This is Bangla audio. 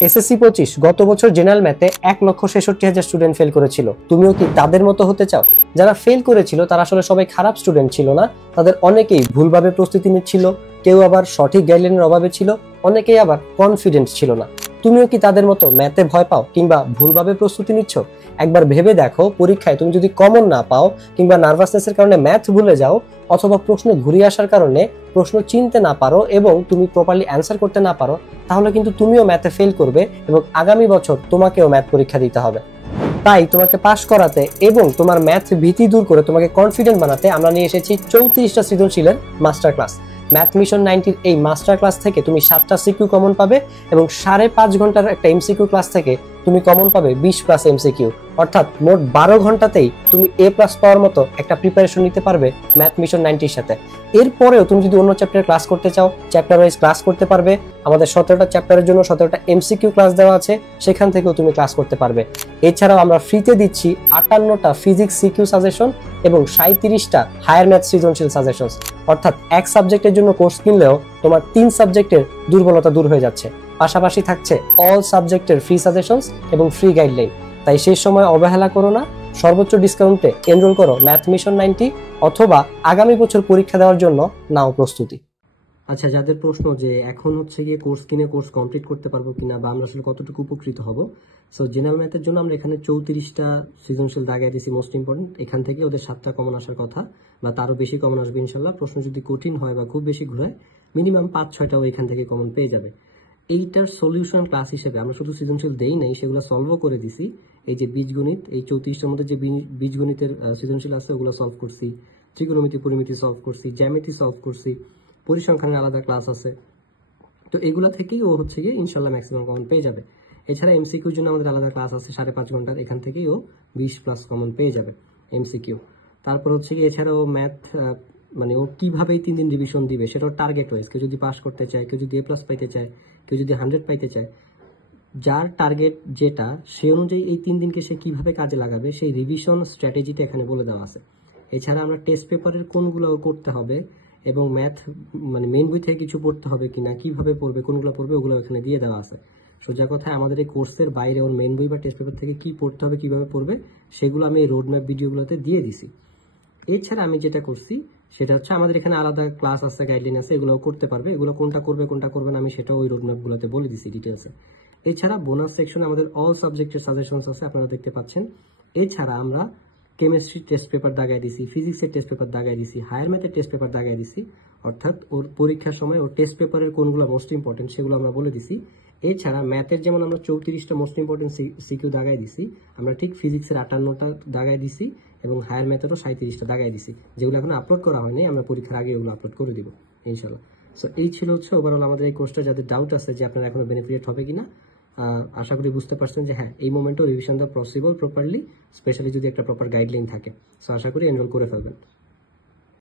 SSC 25 গত বছর জেনারেল ম্যাথে 1,66,000 স্টুডেন্ট ফেল করেছিল। তুমিও কি তাদের মতো হতে চাও? যারা ফেল করেছিল তারা আসলে সবাই খারাপ স্টুডেন্ট ছিল না, তাদের অনেকেই ভুলভাবে প্রস্তুতি নিচ্ছিল, কেউ আবার সঠিক গাইডলাইনের অভাবে ছিল, অনেকেই আবার কনফিডেন্স ছিল না। তুমিও কি তাদের মতো ম্যাথে ভয় পাও কিংবা ভুলভাবে প্রস্তুতি নিচ্ছ? একবার ভেবে দেখো, পরীক্ষায় তুমি যদি কমন না পাও কিংবা নার্ভাসনেসের কারণে ম্যাথ ভুলে যাও অথবা প্রশ্ন ঘুরিয়ে আসার কারণে প্রশ্ন চিনতে না পারো এবং তুমি প্রপারলি অ্যান্সার করতে না পারো, তাহলে কিন্তু তুমিও ম্যাথে ফেল করবে এবং আগামী বছর তোমাকেও ম্যাথ পরীক্ষা দিতে হবে। তাই তোমাকে পাস করাতে এবং তোমার ম্যাথ ভীতি দূর করে তোমাকে কনফিডেন্ট বানাতে আমরা নিয়ে এসেছি 34টা সৃজনশীলের মাস্টার ক্লাস। ম্যাথ মিশন 90-র এই মাস্টার ক্লাস থেকে তুমি 7টা সিকিউ কমন পাবে এবং 5.5 ঘন্টার একটা এমসিকিউ ক্লাস থেকে তুমি কমন পাবে 20+ এমসিকিউ, অর্থাৎ মোট 12 ঘন্টাতেই তুমি A+ পাওয়ার মতো একটা প্রিপারেশন নিতে পারবে ম্যাথ মিশন 90-র সাথে। এরপরেও তুমি যদি অন্য চ্যাপ্টারে ক্লাস করতে চাও, চ্যাপ্টার ওয়াইজ ক্লাস করতে পারবে। আমাদের 17টা চ্যাপ্টারের জন্য 17টা এমসিকিউ ক্লাস দেওয়া আছে, সেখান থেকেও তুমি ক্লাস করতে পারবে। এছাড়াও আমরা ফ্রিতে দিচ্ছি 58টা ফিজিক্স সিকিউ সাজেশন এবং 37টা হায়ার ম্যাথ সৃজনশীল সাজেশনস, অর্থাৎ এক সাবজেক্টের জন্য কোর্স কিনলেও তোমার 3 সাবজেক্টের দুর্বলতা দূর হয়ে যাচ্ছে। পাশাপাশি থাকছে অল সাবজেক্টের ফ্রি সাজেশনস এবং ফ্রি গাইডলাইন। তাই সেই সময় অবহেলা করো না, সর্বোচ্চ ডিসকাউন্টে এনরোল করো ম্যাথ মিশন 90 অথবা আগামী বছর পরীক্ষা দেওয়ার জন্য নাও প্রস্তুতি। আচ্ছা, যাদের প্রশ্ন যে এখন গিয়ে কোর্স কিনে কোর্স কমপ্লিট করতে পারবো কিনা বা আমরা আসলে কতটুকু উপকৃত হব, সো জেনারেল ম্যাথের জন্য আমরা এখানে 34টা সৃজনশীল দাগায় দিয়েছি মোস্ট ইম্পর্টেন্ট। এখান থেকে ওদের 7টা কমন আসার কথা বা তারও বেশি কমন আসবে ইনশাল্লাহ। প্রশ্ন যদি কঠিন হয় বা খুব বেশি ঘুরায় মিনিমাম 5-6টাও এখান থেকে কমন পেয়ে যাবে। এইটার সলিউশন ক্লাস হিসেবে আমরা শুধু সৃজনশীল দেই নাই, সেগুলো সলভও করে দিছি। এই যে বীজগণিত, এই 34টার মধ্যে যে বীজগণিতের সৃজনশীল আছে ওগুলো সলভ করছি, ত্রিকোণমিতি পরিমিতি সলভ করছি, জ্যামিতি সলভ করছি, পরিসংখ্যানের আলাদা ক্লাস আছে। তো এগুলা থেকেই ও গিয়ে ইনশাল্লাহ ম্যাক্সিমাম কমন পেয়ে যাবে। এছাড়া এমসিকিউর জন্য আমাদের আলাদা ক্লাস আছে 5.5 ঘন্টার, এখান থেকেই ও 20+ কমন পেয়ে যাবে এমসিকিউ। তারপর গিয়ে এছাড়াও ম্যাথ মানে ও কিভাবে 3 দিন রিভিশন দিবে সেটাও টার্গেট ওয়াইজ, কেউ যদি পাস করতে চায়, কেউ যদি A+ পাইতে চায়, কেউ যদি 100 পাইতে চায়, যার টার্গেট যেটা সে অনুযায়ী এই 3 দিনকে সে কিভাবে কাজে লাগাবে সেই রিভিশন স্ট্র্যাটেজিটা এখানে বলে দেওয়া আছে। এছাড়া আমরা টেস্ট পেপারের কোনগুলো করতে হবে এবং ম্যাথ মানে মেইন বই থেকে কিছু পড়তে হবে কিনা, কিভাবে পড়বে, কোনগুলো পড়বে, ওগুলো এখানে দিয়ে দেওয়া আছে। সোজা কথায় আমাদের এই কোর্সের বাইরে ওর মেইন বই বা টেস্ট পেপার থেকে কি পড়তে হবে, কিভাবে পড়বে, সেগুলো আমি এই রোড ম্যাপ ভিডিওগুলোতে দিয়ে দিছি। এছাড়া আমি যেটা করছি সেটা আমাদের এখানে আলাদা ক্লাস আছে, গাইডলাইন আছে, এগুলো করতে পারবে। এগুলো কোনটা করবে কোনটা করবে না আমি সেটাও ওই রোড ম্যাপগুলোতে বলে দিছি ডিটেলসে। এছাড়া বোনাস সেকশনে আমাদের অল সাবজেক্টের সাজেশনস আছে, আপনারা দেখতে পাচ্ছেন। এছাড়া আমরা কেমিস্ট্রি টেস্ট পেপার দাগাই দিছি, ফিজিক্সের টেস্ট পেপার দাগাই দিছি, হায়ার ম্যাথের টেস্ট পেপার দাগাই দিছি, অর্থাৎ ওর পরীক্ষার সময় ওর টেস্ট পেপারের কোনগুলো মোস্ট ইম্পর্টেন্ট সেগুলো আমরা বলে দিছি। এছাড়া ম্যাথের যেমন আমরা 34টা মোস্ট ইম্পর্টেন্ট সিকিউ দাগাই দিছি, আমরা ঠিক ফিজিক্সের 58টা দাগাই দিছি এবং হায়ার ম্যাথেরও 37টা দাগাই দিছি, যেগুলো এখন আপলোড করা হয়নি, আমরা পরীক্ষার আগে ওগুলো আপলোড করে দিব ইনশাল্লাহ। সো এই ছিল ওভারঅল আমাদের এই কোর্সটা। যাদের ডাউট আছে যে আপনারা এখনো বেনিফিট হবে কিনা, আশা করি বুঝতে পারছেন যে হ্যাঁ, এই মোমেন্টও রিভিশন দেওয়া পসিবল প্রপারলি, স্পেশালি যদি একটা প্রপার গাইডলাইন থাকে। সো আশা করি এনরোল করে ফেলবেন।